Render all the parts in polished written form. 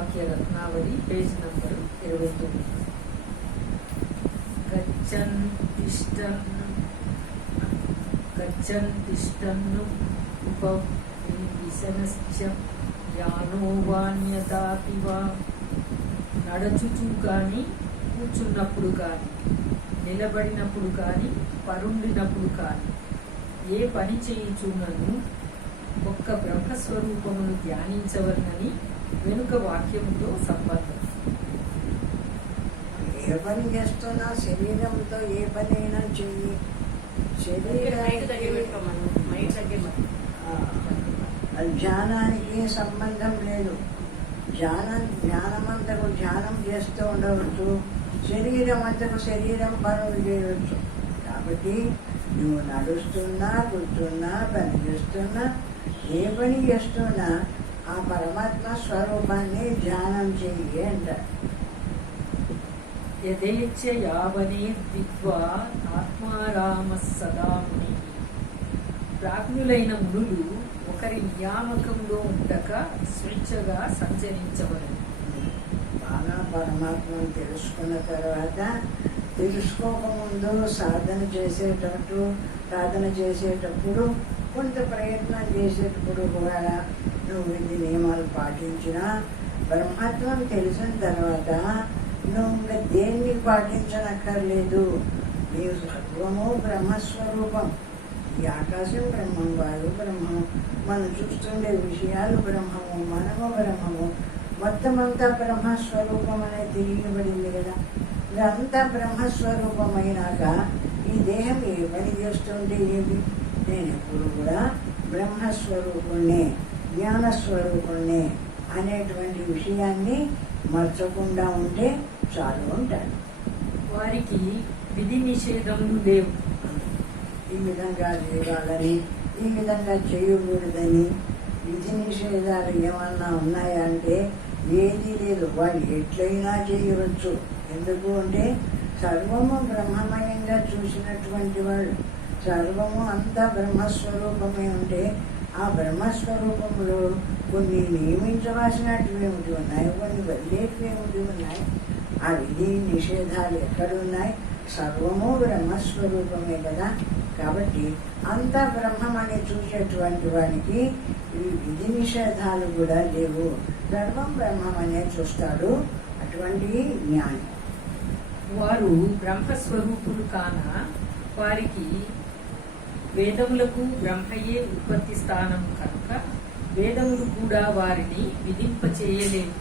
వాక్య రత్నావళి page number 29. గచ్చన్తిష్టన్ను ఉపవిశనశ్చ యానోవాన్యతాపి వా. నడచుచూ కానీ, కూర్చున్నప్పుడు కానీ, నిలబడినప్పుడు కానీ, పరుండినప్పుడు కానీ, ఏ పని చేయుచున్నను ఒక్క బ్రహ్మస్వరూపమును ధ్యానించవలనని వెనుక వాక్యముతో సంబంధం. ఏ పని చేస్తున్నా శరీరంతో ఏ పని అయినా చెయ్యి. ధ్యానానికి సంబంధం లేదు. జ్ఞానమంతకు ధ్యానం చేస్తూ ఉండవచ్చు, శరీరం అంతకు శరీరం పనులు చేయవచ్చు. కాబట్టి నువ్వు నడుస్తున్నా, కూర్చున్నా, పని చేస్తున్నా, ఏ పని చేస్తున్నా ఆ పరమాత్మ స్వరూపాన్ని ధ్యానం చెయ్యి అంటారు. యథేచ్ఛ యావనే విద్వా ఆత్మారామ సదాముని. ప్రాజ్ఞులైన మునులు ఒకరి నియామకంలో ఉండక స్వేచ్ఛగా సంచరించవలెను. బాగా పరమాత్మను తెలుసుకున్న తర్వాత, తెలుసుకోకముందు సాధన చేసేటప్పుడు కొంత ప్రయత్నం చేసేటప్పుడు కూడా నువ్వు ఇది నియమాలు పాటించినా, పరమాత్మను తెలిసిన తర్వాత నువ్వు ఇంకా దేన్ని పాటించనక్కర్లేదు. నీవు సర్వము బ్రహ్మస్వరూపం. ఈ ఆకాశం బ్రహ్మం, వాయువు బ్రహ్మము, మనం చూస్తుండే విషయాలు బ్రహ్మము, మనము బ్రహ్మము, మొత్తం అంతా బ్రహ్మస్వరూపం అనేది తెలియబడింది కదా. ఇదంతా బ్రహ్మస్వరూపమైనాక ఈ దేహం ఏ పని చేస్తుంటే ఏమి, నేను ఎప్పుడు కూడా బ్రహ్మస్వరూపుణ్ణే, జ్ఞానస్వరూపుణ్ణే అనేటువంటి విషయాన్ని మర్చకుండా ఉంటే చాలు ఉంటాడు. వారికి విధి నిషేధములు లేవు. ఈ విధంగా చేయాలని, ఈ విధంగా చేయకూడదని విధి నిషేధాలు ఏమన్నా ఉన్నాయా అంటే ఏది లేదు. వాళ్ళు ఎట్లయినా చేయవచ్చు. ఎందుకు అంటే సర్వము బ్రహ్మమయంగా చూసినటువంటి వాళ్ళు, సర్వము అంతా బ్రహ్మస్వరూపమే ఉంటే ఆ బ్రహ్మస్వరూపంలో కొన్ని నియమించవలసినవి ఏమిటి ఉన్నాయి, కొన్ని వదిలేటివి ఏమిటి ఉన్నాయి. ఆ విధి నిషేధాలు ఎక్కడున్నాయి? సర్వము బ్రహ్మస్వరూపమే కదా. కాబట్టి అంతా బ్రహ్మమని చూసేటువంటి వానికి ఈ విధి నిషేధాలు కూడా లేవు. సర్వం బ్రహ్మమనే చూస్తాడు అటువంటి జ్ఞాని. వారు బ్రహ్మస్వరూపులు కాన వారికి వేదములకు బ్రహ్మయే ఉత్పత్తి స్థానం కనుక వేదములు కూడా వారిని విధింపచేయలేవు.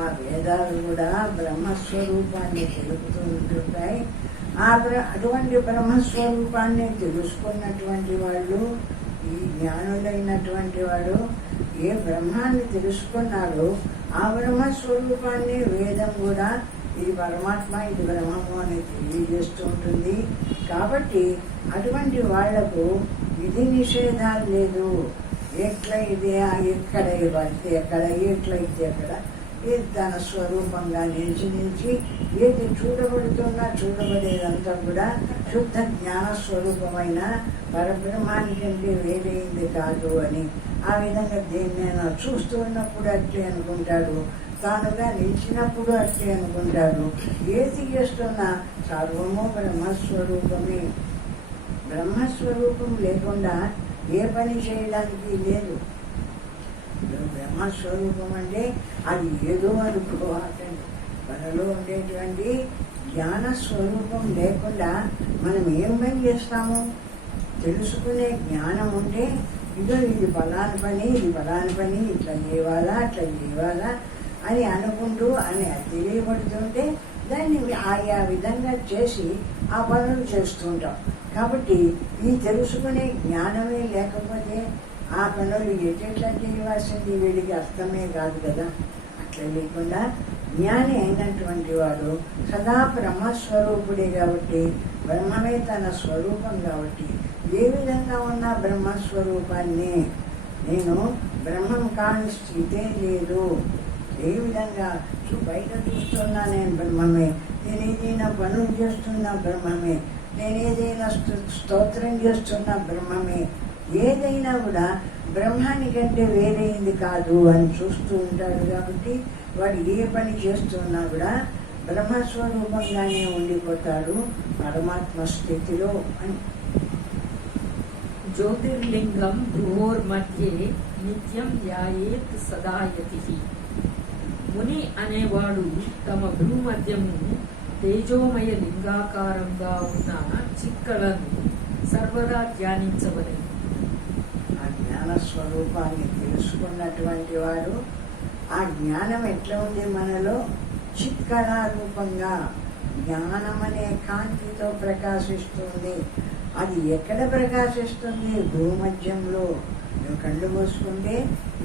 ఆ వేదాలు కూడా బ్రహ్మస్వరూపాన్ని తెలుపుతూ ఉంటుంటాయి. అటువంటి బ్రహ్మస్వరూపాన్ని తెలుసుకున్నటువంటి వాళ్ళు, ఈ జ్ఞానులైనటువంటి వాడు ఏ బ్రహ్మాన్ని తెలుసుకున్నాడో ఆ బ్రహ్మస్వరూపాన్ని వేదం కూడా ఇది పరమాత్మ, ఇది బ్రహ్మము అని తెలియజేస్తూ ఉంటుంది. కాబట్టి అటువంటి వాళ్లకు విధి నిషేధాలు లేదు. ఎట్లయితే ఎక్కడ పడితే ఎక్కడ, ఎట్లయితే ఎక్కడ, ఏది తన స్వరూపంగా నిలిచి ఏది చూడబడేదంతా కూడా శుద్ధ జ్ఞాన స్వరూపమైన పరబ్రహ్మానికంటే వేరైంది కాదు అని ఆ విధంగా దేన్నైనా చూస్తూ ఉన్నప్పుడు అట్లే అనుకుంటాడు, తానుగా నిలిచినప్పుడు అట్లే అనుకుంటాడు. ఏది చేస్తున్నా సర్వము బ్రహ్మస్వరూపమే. బ్రహ్మస్వరూపం లేకుండా ఏ పని చేయడానికి లేదు. బ్రహ్మస్వరూపం అంటే అది ఏదో అనుకోవాలండి. మనలో ఉండేటువంటి జ్ఞాన స్వరూపం లేకుండా మనం ఏం పని చేస్తాము? తెలుసుకునే జ్ఞానం ఉంటే ఇదో ఇది ఫలాని పని, ఇది ఫలాని పని, ఇట్లా చేయాలా, అట్లా చేయాలా అని అనుకుంటూ అని తెలియబడుతుంటే దాన్ని ఆయా విధంగా చేసి ఆ పనులు చేస్తుంటాం. కాబట్టి ఈ తెలుసుకునే జ్ఞానమే లేకపోతే ఆ పనులు ఎట్లా చేయవలసింది వీడికి అర్థమే కాదు కదా. అట్లా లేకుండా జ్ఞాని అయినటువంటి వాడు సదా బ్రహ్మస్వరూపుడే కాబట్టి, బ్రహ్మమే తన స్వరూపం కాబట్టి ఏ విధంగా ఉన్న బ్రహ్మస్వరూపాన్ని నేను బ్రహ్మం కాని స్థితే లేదు. ఏ విధంగా బయట చూస్తున్నా నేను బ్రహ్మమే, నేను ఏదైనా పనులు చేస్తున్నా బ్రహ్మమే, నేను ఏదైనా స్తోత్రం చేస్తున్నా బ్రహ్మమే, ఏదైనా కూడా బ్రహ్మానికంటే వేరైంది కాదు అని చూస్తూ ఉంటాడు. కాబట్టి వాడు ఏ పని చేస్తున్నా కూడా బ్రహ్మస్వరూపంగానే ఉండిపోతాడు పరమాత్మ స్థితిలో అని. జ్యోతిర్లింగం భ్రువోర్మధ్యే నిత్యం ధ్యాయేత్ సదాయతి. ముని అనేవాడు తమ భ్రూమధ్యము తేజోమయ లింగాకారంగా ఉన్న చిక్కలను సర్వదా ధ్యానించవలెను. ఆ జ్ఞాన స్వరూపాన్ని తెలుసుకున్నటువంటి వాడు ఆ జ్ఞానం ఎట్లా ఉంది మనలో చిక్కలా రూపంగా జ్ఞానం అనే కాంతితో ప్రకాశిస్తుంది. అది ఎక్కడ ప్రకాశిస్తుంది? భూమధ్యంలో. నువ్వు కళ్ళు మూసుకుంటే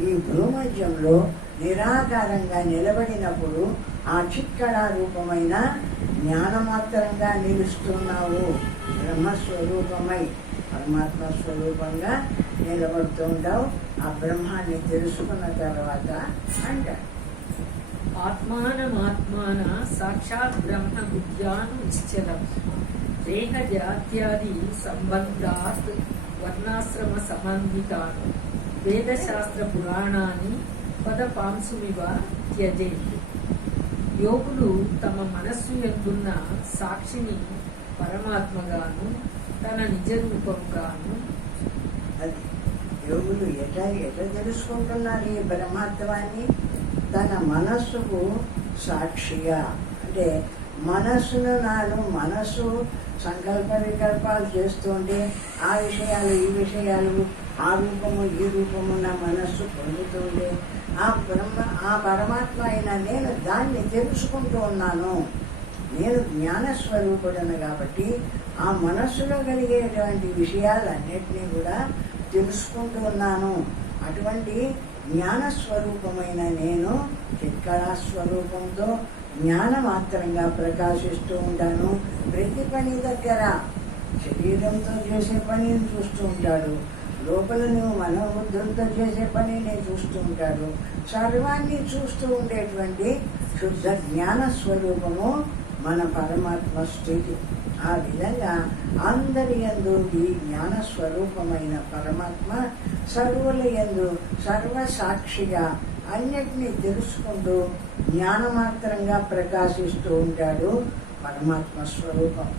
ఈ భూమధ్యంలో నిరాకారంగా నిలబడినప్పుడు ఆ చిక్కడా రూపమైన జ్ఞానమాత్రంగా నిలుస్తున్నావు. బ్రహ్మస్వరూపమై పరమాత్మ స్వరూపంగా నిలబడుతూ ఉంటావు. ఆ బ్రహ్మాన్ని తెలుసుకున్న తర్వాత అంటాడు, ఆత్మానమాత్మాన సాక్షాత్ బ్రహ్మ విద్యాను నిశ్చలం దేహ జాత్యాది సంబంధాత్ వర్ణాశ్రమ సమన్వితాను వేదశాస్త్ర పురాణాన్ని పదపాంసుమివ త్యజేత్. యోగులు తమ మనస్సు ఎందున్న సాక్షిని పరమాత్మగాను తన నిజ రూపంగాను. అది యోగులు ఎట్లా తెలుసుకుంటున్నారు ఈ బ్రహ్మత్వాన్ని? తన మనస్సుకు సాక్షిగా, అంటే మనస్సును మనస్సు సంకల్ప వికల్పాలు చేస్తుంటే ఆ విషయాలు ఈ విషయాలు ఆ రూపము ఈ రూపము నా మనస్సు పొందుతుండే ఆ పరమాత్మ అయిన నేను దాన్ని తెలుసుకుంటూ ఉన్నాను. నేను జ్ఞానస్వరూపుడను కాబట్టి ఆ మనస్సులో కలిగేటువంటి విషయాలన్నిటినీ కూడా తెలుసుకుంటూ ఉన్నాను. అటువంటి జ్ఞానస్వరూపమైన నేను చిత్కళా స్వరూపంతో జ్ఞానమాత్రంగా ప్రకాశిస్తూ ఉంటాను. ప్రతి పని దగ్గర శరీరంతో చేసే పనిని చూస్తూ ఉంటాడు, లోపల నువ్వు మనోబుద్ధులతో చేసే పనిని చూస్తూ ఉంటాడు. సర్వాన్ని చూస్తూ ఉండేటువంటి శుద్ధ జ్ఞాన స్వరూపము మన పరమాత్మ స్థితి. ఆ విధంగా అందరి యందు ఈ జ్ఞాన స్వరూపమైన పరమాత్మ సర్వుల యందు సర్వసాక్షిగా అన్నిటినీ తెలుసుకుంటూ జ్ఞానమాత్రంగా ప్రకాశిస్తూ ఉంటాడు పరమాత్మ స్వరూపం.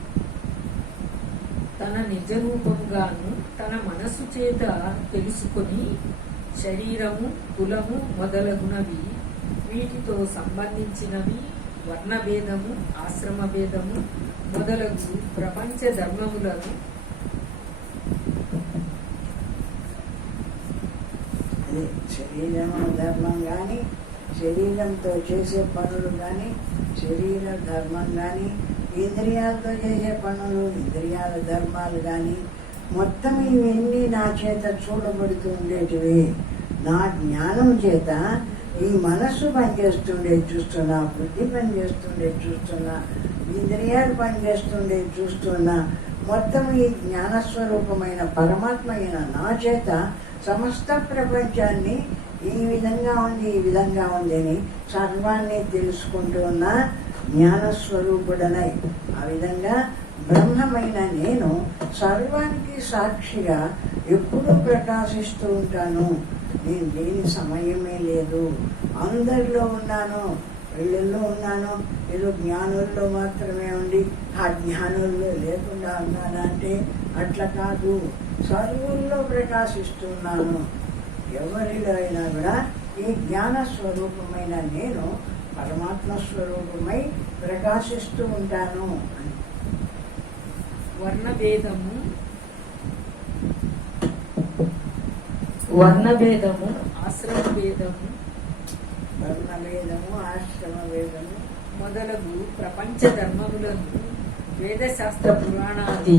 తన నిజ రూపంగాను తన మనసు చేత తెలుసుకొని శరీరము కులము మొదలగునవి వీటితో సంబంధించినవి వర్ణభేదము ఆశ్రమ భేదము మొదలగు ప్రపంచ ధర్మములను అదే శరీరము ధర్మం కానీ శరీరంతో చేసే పనులు కానీ శరీర ధర్మం కానీ ఇంద్రియాలతో చేసే పనులు ఇంద్రియాల ధర్మాలు కానీ మొత్తం ఇవన్నీ నా చేత చూడబడుతూ ఉండేటివి. నా జ్ఞానం చేత ఈ మనస్సు పనిచేస్తుండే చూస్తున్నా, బుద్ధి పనిచేస్తుండే చూస్తున్నా, ఇంద్రియాలు పనిచేస్తుండే చూస్తున్నా, మొత్తం ఈ జ్ఞానస్వరూపమైన పరమాత్మ అయిన నా చేత సమస్త ప్రపంచాన్ని ఈ విధంగా ఉంది ఈ విధంగా ఉంది అని సర్వాన్ని తెలుసుకుంటూ ఉన్న జ్ఞానస్వరూపుడనై ఆ విధంగా బ్రహ్మమైన నేను సర్వానికి సాక్షిగా ఎప్పుడూ ప్రకాశిస్తూ ఉంటాను. నేను దేని సమయమే లేదు, అందరిలో ఉన్నాను, వీళ్ళల్లో ఉన్నాను. ఏదో జ్ఞానుల్లో మాత్రమే ఉండి ఆ జ్ఞానుల్లో లేకుండా ఉన్నాను అంటే అట్లా కాదు, సర్వుల్లో ప్రకాశిస్తున్నాను. ఎవరిలో అయినా కూడా ఈ జ్ఞాన స్వరూపమైన నేను పరమాత్మ స్వరూపమై ప్రకాశిస్తూ ఉంటాను. వర్ణభేదము ఆశ్రమ భేదము వర్ణభేదము ఆశ్రమ భేదము మొదలగు ప్రపంచ ధర్మములను వేదశాస్త్ర పురాణాది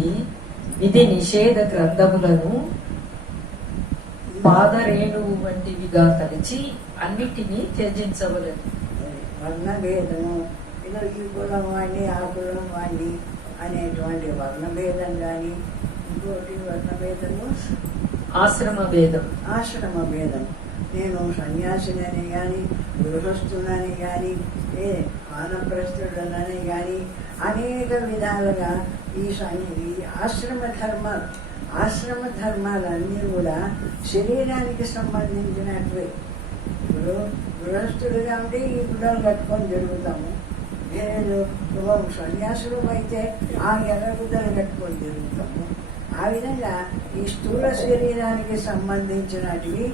విధి నిషేధ గ్రంథములను పాదరేణువు వంటివిగా తలచి అన్నిటినీ త్యజించవలెను. వర్ణభేదము ఇలా ఈ కులం వాణ్ణి ఆ కులం వాణ్ణి అనేటువంటి వర్ణభేదం కానీ ఇంకోటి వర్ణభేదము ఆశ్రమ భేదం ఆశ్రమ భేదం. నేను సన్యాసినని కానీ గృహస్థునని కానీ వానప్రస్థుడనని కానీ అనేక విధాలుగా ఈ ఆశ్రమ ధర్మాలన్నీ కూడా శరీరానికి సంబంధించినట్వే. ఇప్పుడు గృహస్థుడుగా ఉంటే ఈ గుడ్డలు కట్టుకొని జరుగుతాము, నేను సన్యాసులు అయితే ఆ ఎర్రగుడ్డలు కట్టుకొని జరుగుతాము. ఆ విధంగా ఈ స్థూల శరీరానికి సంబంధించినటివి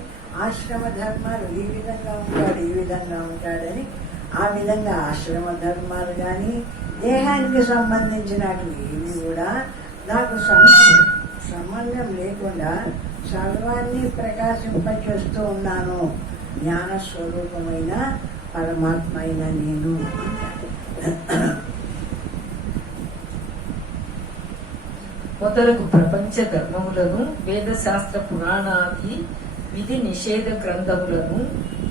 ఆశ్రమ ధర్మాలు, ఈ విధంగా ఉంటాడు ఈ విధంగా ఉంటాడని ఆ విధంగా ఆశ్రమ ధర్మాలు కానీ దేహానికి సంబంధించినటివి ఇవి కూడా నాకు సంబంధం లేకుండా సర్వాన్ని ప్రకాశింపచేస్తూ ఉన్నాను. జ్ఞానస్వరూపమైన పరమాత్మ అయిన నేను. మొదలగు ప్రపంచ ధర్మములను వేదశాస్త్ర పురాణాది విధి నిషేధ గ్రంథములను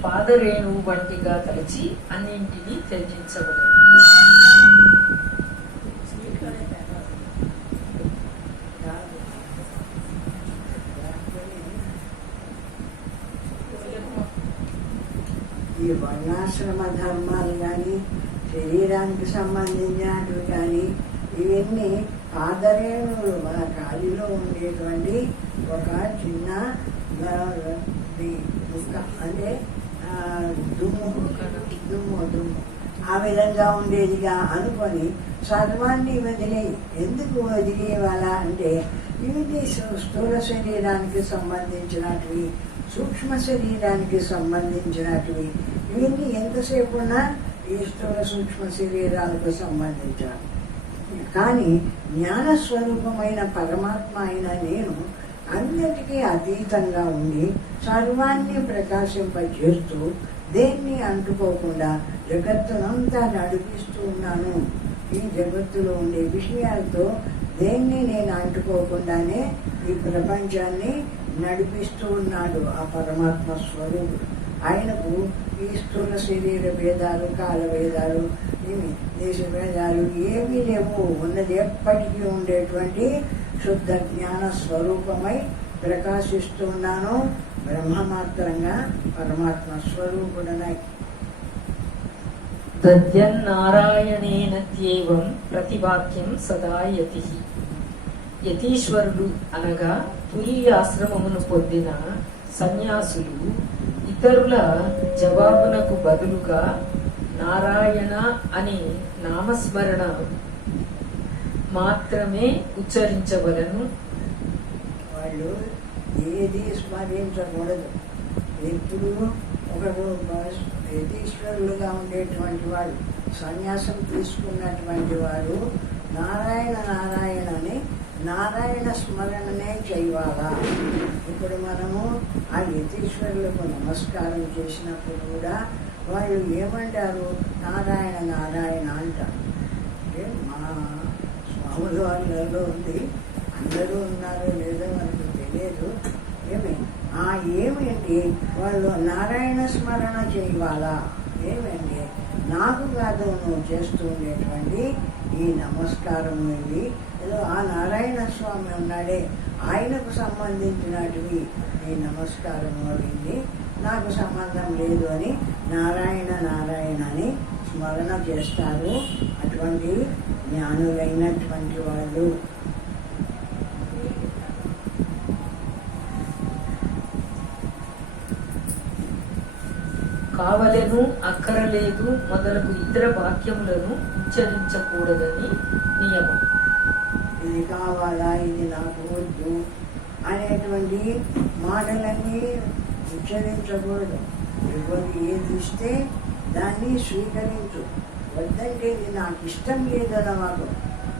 పాదరేణువు వంటిగా తలచి అన్నింటినీ త్యజించవలెను. ఈ వర్ణాశ్రమ ధర్మాలు కానీ శరీరానికి సంబంధించినవి కానీ ఇవన్నీ పాదరేణువులు, మన కాలిలో ఉండేటువంటి ఒక చిన్న ముక్క, అంటే దుమ్ము ఆ విధంగా ఉండేదిగా అనుకొని సర్వాన్ని వదిలేయి. ఎందుకు వదిలేవాలా అంటే ఇవి స్థూల శరీరానికి సంబంధించినటివి, సూక్ష్మ శరీరానికి సంబంధించినటివి. ఇవన్నీ ఎంతసేపు ఉన్నా ఈ స్థూల సూక్ష్మ శరీరాలకు సంబంధించిన. కానీ జ్ఞానస్వరూపమైన పరమాత్మ అయిన నేను అన్నిటికీ అతీతంగా ఉండి సర్వాన్ని ప్రకాశింపజేస్తూ దేన్ని అంటుకోకుండా జగత్తునంతా నడిపిస్తూ ఉన్నాను. ఈ జగత్తులో ఉండే విషయాలతో దేన్ని నేను అంటుకోకుండానే ఈ ప్రపంచాన్ని నడిపిస్తూ ఉన్నాడు ఆ పరమాత్మ స్వరూపుడు. ఆయనకు ఈ స్థూల శరీర భేదాలు, కాల భేదాలు, దేశ భేదాలు ఏమీ లేవు. ఉన్నది ఎప్పటికీ ఉండేటువంటి శుద్ధ జ్ఞాన స్వరూపమై ప్రకాశిస్తున్నాను. బ్రహ్మమాత్రంగా పరమాత్మ స్వరూపుడనై దద్యన్నారాయణేనత్యేవం ప్రతివాక్యం సదా యతి. యతీశ్వరుడు అనగా తురీయాశ్రమమును పొందిన సన్యాసులు ఇతరుల జవాబునకు బదులుగా నారాయణ అని నామస్మరణ మాత్రమే ఉచ్చరించవలను. వాళ్ళు ఏది స్మరించకూడదు. ఎప్పుడు ఒకడు యతీశ్వరులుగా ఉండేటువంటి వాడు, సన్యాసం తీసుకున్నటువంటి వాడు నారాయణ నారాయణ అని నారాయణ స్మరణనే చేయవాలా. ఇప్పుడు మనము ఆ యతీశ్వరులకు నమస్కారం చేసినప్పుడు కూడా వాళ్ళు ఏమంటారు? నారాయణ నారాయణ అంటారు. అంటే మా స్వాముల వాళ్ళలో ఉంది, అందరూ ఉన్నారో లేదో మనకు తెలియదు. ఏమేంటి వాళ్ళు నారాయణ స్మరణ చేయవాలా? ఏమేంటి నాకు కాదు నువ్వు చేస్తూ ఉండేటువంటి ఈ నమస్కారం ఇవి ఏదో ఆ నారాయణ స్వామి ఉన్నాడే ఆయనకు సంబంధించినటివి ఈ నమస్కారము అవింది, నాకు సంబంధం లేదు అని నారాయణ నారాయణ అని స్మరణ చేస్తారు. అటువంటి జ్ఞానులైనటువంటి వాళ్ళు. కావలెను, అక్కరలేదు మొదలగు ఇతర వాక్యములను ఉచ్చరించకూడదని నియమం. ఇది కావాలా, ఇది నాకు వద్దు అనేటువంటి మాటలన్నీ ఉచ్చరించకూడదు. ఎవరు ఏది ఇస్తే దాన్ని స్వీకరించు. వద్దంటే ఇది నాకు ఇష్టం లేదన్నమాట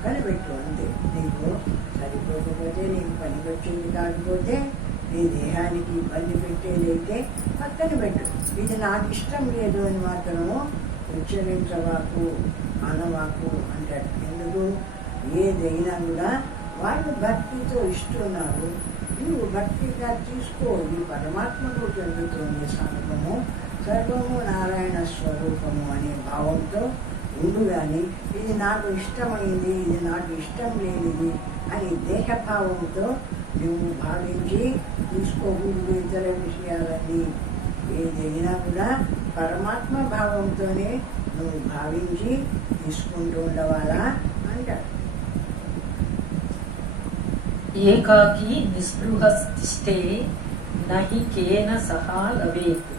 కనిపెట్టు అంతే. నీకు సరిపోకపోతే, నీకు పనికి వచ్చింది కాకపోతే, నీ దేహానికి ఇబ్బంది పెట్టేదైతే పక్కన పెట్టు. ఇది నాకు ఇష్టం లేదు అని మాత్రము ఉచ్చరించవాకు, అనవాకు అంటాడు. ఎందుకు? ఏదైనా కూడా వాళ్ళు భక్తితో ఇస్తున్నారు, నువ్వు భక్తిగా తీసుకో. ఈ పరమాత్మకు చెందుతుంది సర్వము, సర్వము నారాయణ స్వరూపము అనే భావంతో ఉండు. కానీ ఇది నాకు ఇష్టమైంది, ఇది నాకు ఇష్టం లేనిది అని దేహభావంతో నువ్వు భావించి తీసుకోకూడదు ఇతర విషయాలని. ఏదైనా కూడా పరమాత్మ భావంతోనే నువ్వు భావించి తీసుకుంటూ ఉండవాలా అంటాడు. ఏకాకి నిస్పృహస్తిష్టే నహి కేన సహా లవేత్.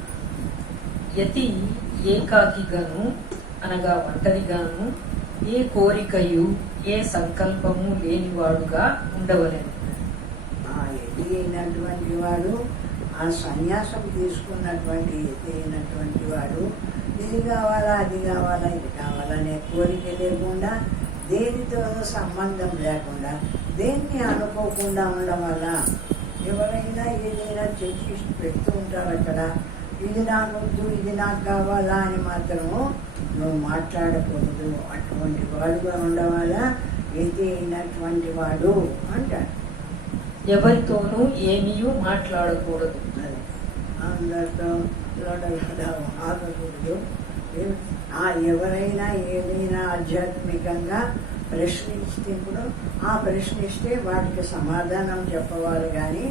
యతి ఏకాకిగాను అనగా ఒంటరిగాను ఏ కోరికయు ఏ సంకల్పము లేనివాడుగా ఉండవలెను. ఆ యతి అయినటువంటి వాడు, ఆ సన్యాసం తీసుకున్నటువంటి యతి అయినటువంటి వాడు ఇది కావాలా అది కావాలా ఇది కావాలనే కోరిక లేకుండా, దేనితోనూ సంబంధం లేకుండా, దేన్ని అనుకోకుండా ఉండడం వల్ల ఎవరైనా ఏదైనా చేసి పెడుతూ ఉంటారు అక్కడ, ఇది నాకు వద్దు ఇది నాకు కావాలా అని మాత్రము నువ్వు మాట్లాడకూడదు. అటువంటి వాడుగా ఉండవాలా ఏది అయినటువంటి వాడు అంటాడు. ఎవరితోనూ ఏమీ మాట్లాడకూడదు. అందరితో ఆగకూడదు. ఎవరైనా ఏదైనా ఆధ్యాత్మికంగా ప్రశ్నించినప్పుడు ఆ ప్రశ్నిస్తే వాటికి సమాధానం చెప్పవాలి, కానీ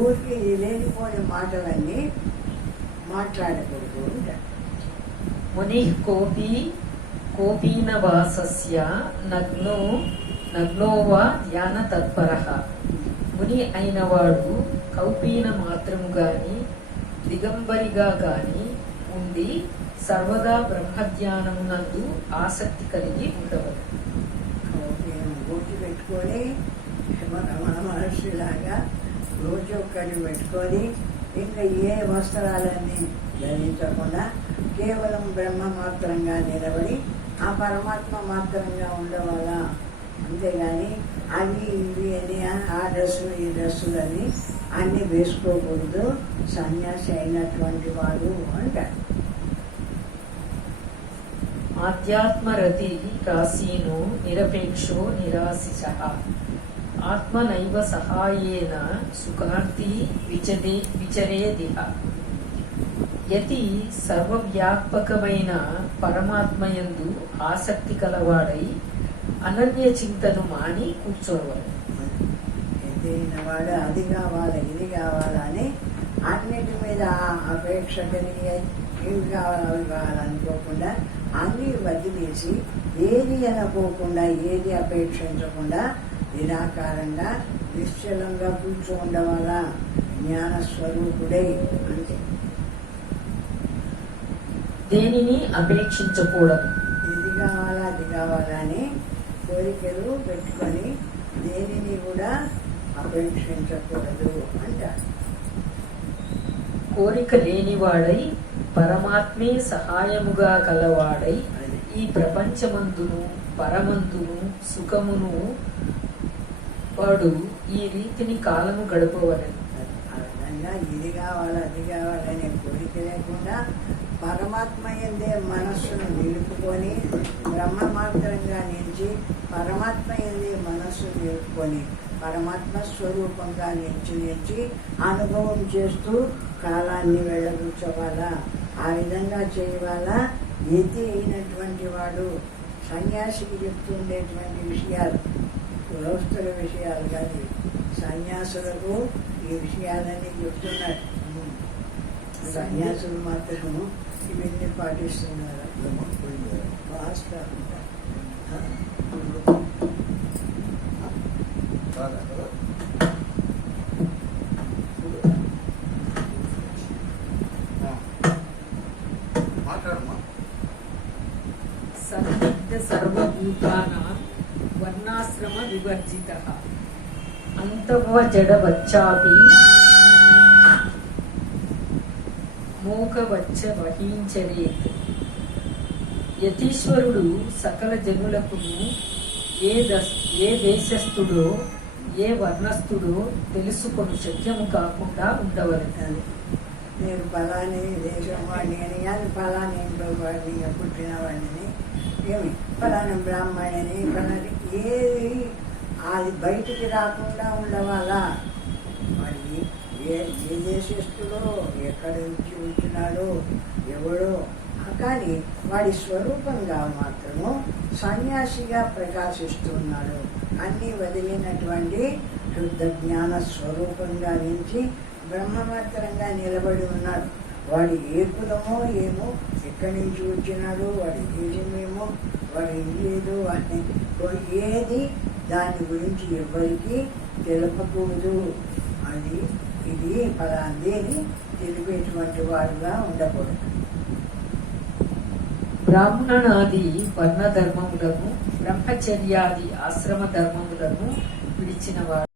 ఊరికి లేనిపోని మాటలన్నీ మాట్లాడకూడదు అంటాడు. ముని కోపీనవాసస్య నగ్నో వా ధ్యాన తత్పరః. ముని అయినవాడు కౌపీన మాత్రము గాని దిగంబరిగా గాని ఉండి సర్వదా బ్రహ్మధ్యానమునందు ఆసక్తి కలిగి ఉండవలెను. గోటి పెట్టుకొని రమణ మహర్షిలాగా రోజు ఒక్కడి పెట్టుకొని ఇంకా ఏ వస్త్రాలన్నీ ధరించకుండా కేవలం బ్రహ్మ మాత్రంగా నిలబడి ఆ పరమాత్మ మాత్రంగా ఉండవాలా. అంతేగాని అవి ఇవి అని ఆ డ్రెస్సులు ఈ డ్రెస్సులు అని అన్ని వేసుకోకూడదు. సన్యాసి అయినటువంటి వాడు అంటాడు. ఆధ్యాత్మరతి రాసీనో నిరపేక్షో నిరాశిషః. ఆత్మనైవ సహాయేన సుఖార్తి విచరేదిహ. యతి సర్వవ్యాపకమైన పరమాత్మయందు ఆసక్తి కలవాడై అనన్య చింతను మాని కూర్చోవాలి. ఏదైనా వాడు అది కావాలా ఇది కావాలా అని అన్నిటి మీద అపేక్ష కలిగి ఇవి కావాలి అవి కావాలనుకోకుండా అన్నీ వదిలేసి ఏది అనుకోకుండా ఏది అపేక్షించకుండా నిరాకారంగా నిశ్చలంగా కూర్చోండవాలా జ్ఞానస్వరూపుడై అంటే దేనిని అపేక్షించకూడదు. ఇది కావాలా అది కావాలా అని కోరికలు పెట్టుకొని దేనిని కూడా అపేక్షించకూడదు అంటారు. కోరిక లేనివాడై పరమాత్మే సహాయముగా కలవాడై ఈ ప్రపంచమందును పరమందును సుఖమును వాడు ఈ రీతిని కాలము గడపవలెను. ఆ విధంగా ఇది కావాలా అది కావాలనే కోరిక లేకుండా పరమాత్మ యందే మనస్సును నిలుపుకొని బ్రహ్మ మాత్రంగా నిలిచి పరమాత్మ యందే మనస్సును నిలుపుకొని పరమాత్మ స్వరూపంగా నిలిచి అనుభవం చేస్తూ కాలాన్ని వెళ్ళగూర్చోవాలా. ఆ విధంగా చేయవాలా. యతి అయినటువంటి వాడు సన్యాసికి చెప్తుండేటువంటి విషయాలు గృహస్థుల విషయాలు కాదు, సన్యాసులకు ఈ విషయాలన్నీ చెప్తున్నాడు. సన్యాసులు మాత్రము ఇవన్నీ పాటిస్తున్నారు. సందిగ్ధ సర్వభూతానాం వర్ణాశ్రమ వివర్జితః. అంతవ జడవచ్చాపి మోకవచ్చ వహించరేత్. యతీశ్వరుడు సకల జనులకును ఏ దేశస్థుడో ఏ వర్ణస్థుడో తెలుసుకొని శక్యము కాకుండా ఉండవలెను. నేను ఫలాని దేశం వాడిని అని కానీ ఫలాని ఇంట్లో వాడిని పుట్టిన వాడిని ఏమి ఫలాని బ్రాహ్మణిని ఫలాని ఏది అది బయటికి రాకుండా ఉండవాలా. వాడికి ఏ దేశస్తుడో ఎక్కడి నుంచి వచ్చినాడో ఎవడో కానీ వాడి స్వరూపంగా మాత్రము సన్యాసిగా ప్రకాశిస్తున్నాడు. అన్నీ వదిలినటువంటి శుద్ధ జ్ఞాన స్వరూపంగా నుంచి బ్రహ్మమాత్రంగా నిలబడి ఉన్నాడు. వాడు ఏ కులమో ఏమో, ఎక్కడి నుంచి వచ్చినాడు, వాడి దేశమేమో, వాడు ఏం లేదు అని ఏది దాని గురించి ఎవరికి తెలపకూడదు. అది ఇది ఫలాంది అని తెలిపేటువంటి వారుగా ఉండకూడదు. బ్రాహ్మణాది వర్ణ ధర్మములను బ్రహ్మచర్యాది ఆశ్రమ ధర్మములను విడిచిన వారు